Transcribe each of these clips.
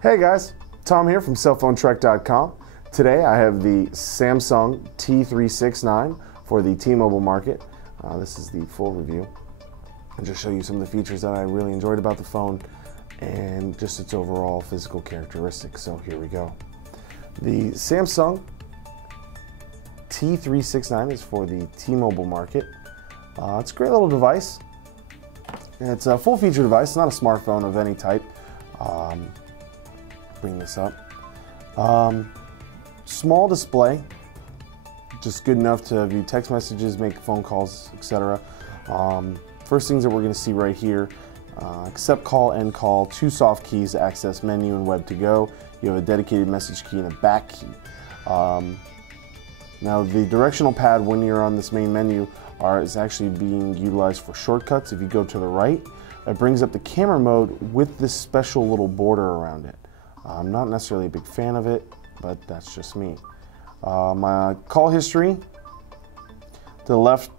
Hey guys, Tom here from cellphonetrek.com. Today I have the Samsung T369 for the T-Mobile market. This is the full review. I'll just show you some of the features that I really enjoyed about the phone and just its overall physical characteristics. So here we go. The Samsung T369 is for the T-Mobile market. It's a great little device. It's a full feature device, not a smartphone of any type. Bring this up. Small display, just good enough to view text messages, make phone calls, etc. First things that we're going to see right here: accept call, end call, two soft keys to access menu and web to go. You have a dedicated message key and a back key. Now the directional pad when you're on this main menu is actually being utilized for shortcuts. If you go to the right, it brings up the camera mode with this special little border around it. I'm not necessarily a big fan of it, but that's just me. My call history, to the left,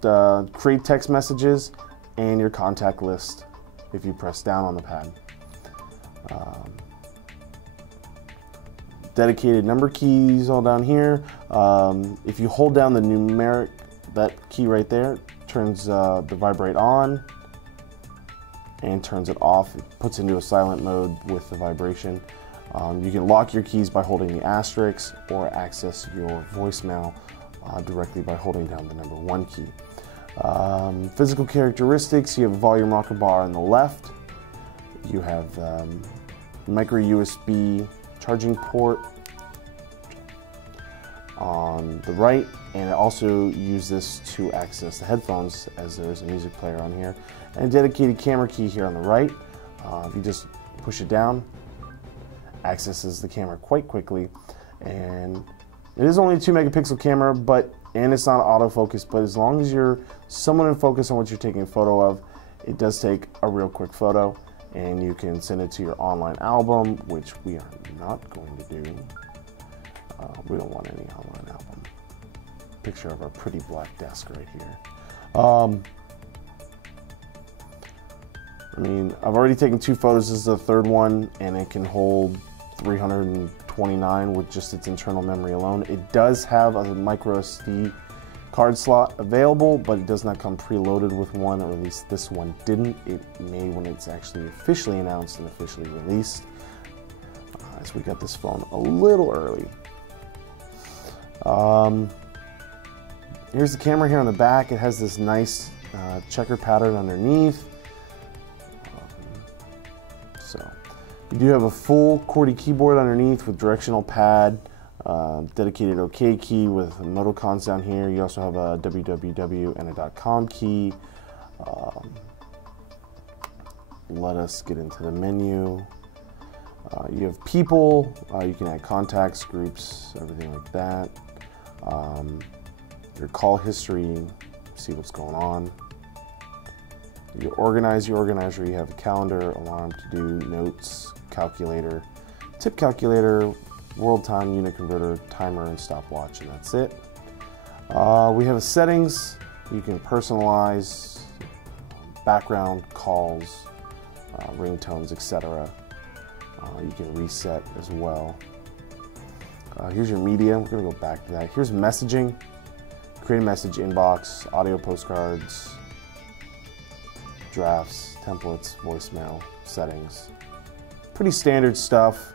create text messages and your contact list if you press down on the pad. Dedicated number keys all down here. If you hold down the numeric, that key right there turns the vibrate on and turns it off. It puts into a silent mode with the vibration. You can lock your keys by holding the asterisk or access your voicemail directly by holding down the number 1 key. Physical characteristics: you have a volume rocker bar on the left. You have micro USB charging port on the right, and I also use this to access the headphones, as there is a music player on here, and a dedicated camera key here on the right. If you just push it down, accesses the camera quite quickly, and it is only a 2 megapixel camera, and it's not autofocus, but as long as you're somewhat in focus on what you're taking a photo of, it does take a real quick photo, and you can send it to your online album, which we are not going to do. We don't want any online album. Picture of our pretty black desk right here. I mean, I've already taken 2 photos. This is the third one, and it can hold 329 with just its internal memory alone. It does have a micro SD card slot available, but it does not come preloaded with one, or at least this one didn't. It may when it's actually officially announced and officially released, as we got this phone a little early. Here's the camera here on the back. It has this nice checker pattern underneath. You do have a full QWERTY keyboard underneath with directional pad, dedicated OK key with emoticons down here. You also have a www and a .com key. Let us get into the menu. You have people. You can add contacts, groups, everything like that. Your call history, see what's going on. You organize your organizer. You have a calendar, alarm, to-do, notes, calculator, tip calculator, world time, unit converter, timer, and stopwatch, and that's it. We have a settings. You can personalize background, calls, ringtones, etc. You can reset as well. Here's your media. We're going to go back to that. Here's messaging. Create a message inbox, audio postcards, drafts, templates, voicemail, settings. Pretty standard stuff.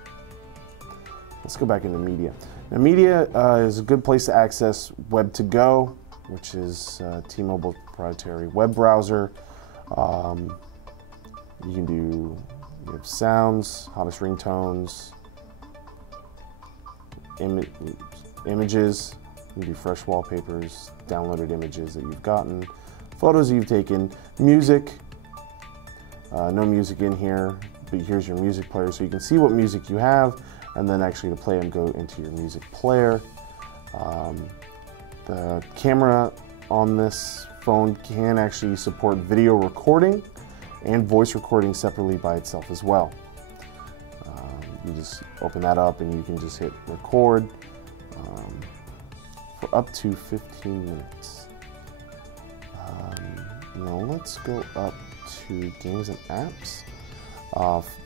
Let's go back into media. Now, media is a good place to access web to go, which is T-Mobile proprietary web browser. You have sounds, hottest ringtones, images. You can do fresh wallpapers, downloaded images that you've gotten, photos that you've taken, music. No music in here, but here's your music player, so you can see what music you have, and then actually to play them go into your music player. The camera on this phone can actually support video recording and voice recording separately by itself as well. You just open that up and you can just hit record for up to 15 minutes. Now let's go up to games and apps.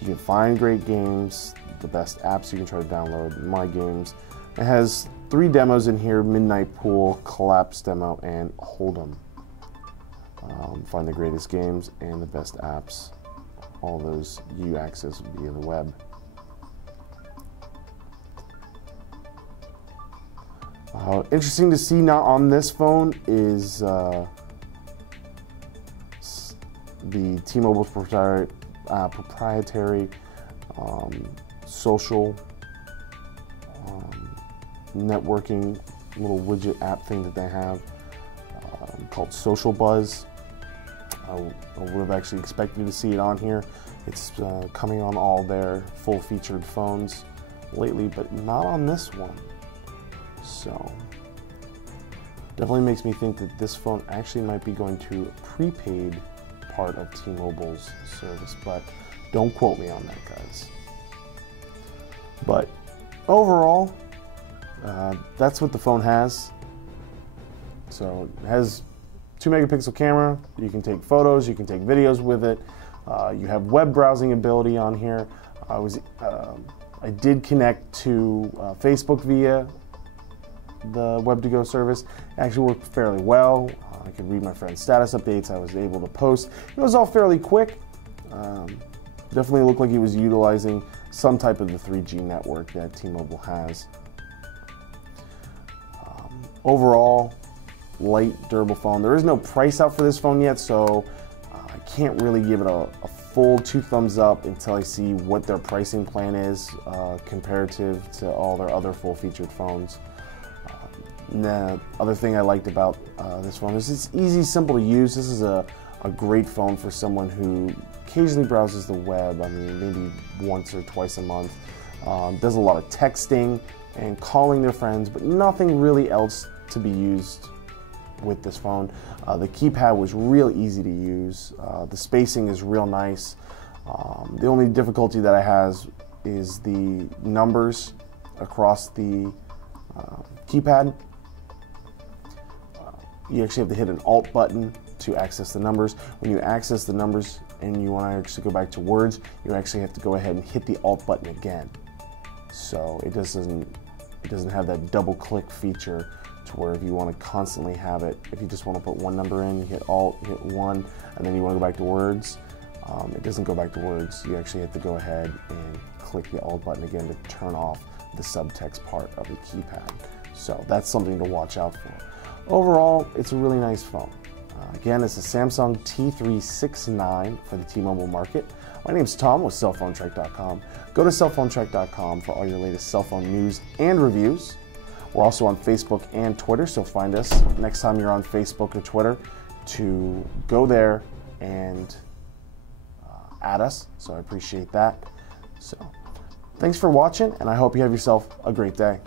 You can find great games. the best apps you can try to download, my games. It has 3 demos in here: Midnight Pool, Collapse Demo, and Hold'em. Find the greatest games and the best apps. All those you access via the web. Interesting to see not on this phone is the T-Mobile's proprietary social networking little widget app thing that they have called Social Buzz. I would have actually expected to see it on here. It's coming on all their full-featured phones lately, but not on this one. So definitely makes me think that this phone actually might be going to a prepaid part of T-Mobile's service, but don't quote me on that, guys. But overall, that's what the phone has. So it has 2-megapixel camera. You can take photos, you can take videos with it. You have web browsing ability on here. I did connect to Facebook via the Web2Go service. It actually worked fairly well. I could read my friend's status updates. I was able to post. It was all fairly quick. Definitely looked like he was utilizing some type of the 3G network that T-Mobile has. Overall, light, durable phone. There is no price out for this phone yet, so I can't really give it a full 2 thumbs up until I see what their pricing plan is comparative to all their other full-featured phones. And the other thing I liked about this phone is it's easy, simple to use. This is a great phone for someone who occasionally browses the web. I mean, maybe once or twice a month. Does a lot of texting and calling their friends, but nothing really else to be used with this phone. The keypad was real easy to use. The spacing is real nice. The only difficulty that I has is the numbers across the keypad. You actually have to hit an Alt button to access the numbers. When you access the numbers and you want to actually go back to words, you actually have to go ahead and hit the Alt button again. So it doesn't have that double click feature to where if you want to constantly have it, if you just want to put one number in, you hit Alt, hit 1, and then you want to go back to words, it doesn't go back to words. You actually have to go ahead and click the Alt button again to turn off the subtext part of the keypad. So that's something to watch out for. Overall, it's a really nice phone. Again, it's a Samsung T369 for the T-Mobile market. My name's Tom with cellphonetrek.com. Go to cellphonetrek.com for all your latest cell phone news and reviews. We're also on Facebook and Twitter, so find us next time you're on Facebook or Twitter to go there and add us. So I appreciate that. So thanks for watching, and I hope you have yourself a great day.